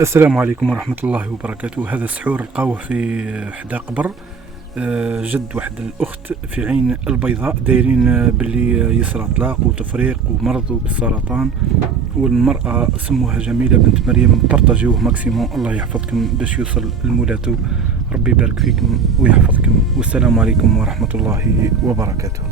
السلام عليكم ورحمة الله وبركاته. هذا السحور لقاوه في حدا قبر. جد واحد الأخت في عين البيضاء دايرين باللي يصرى طلاق وتفريق ومرض بالسرطان، والمرأة سموها جميلة بنت مريم. بارطاجيوه ماكسيموم، الله يحفظكم باش يوصل لمولاتو. ربي يبارك فيكم ويحفظكم، والسلام عليكم ورحمة الله وبركاته.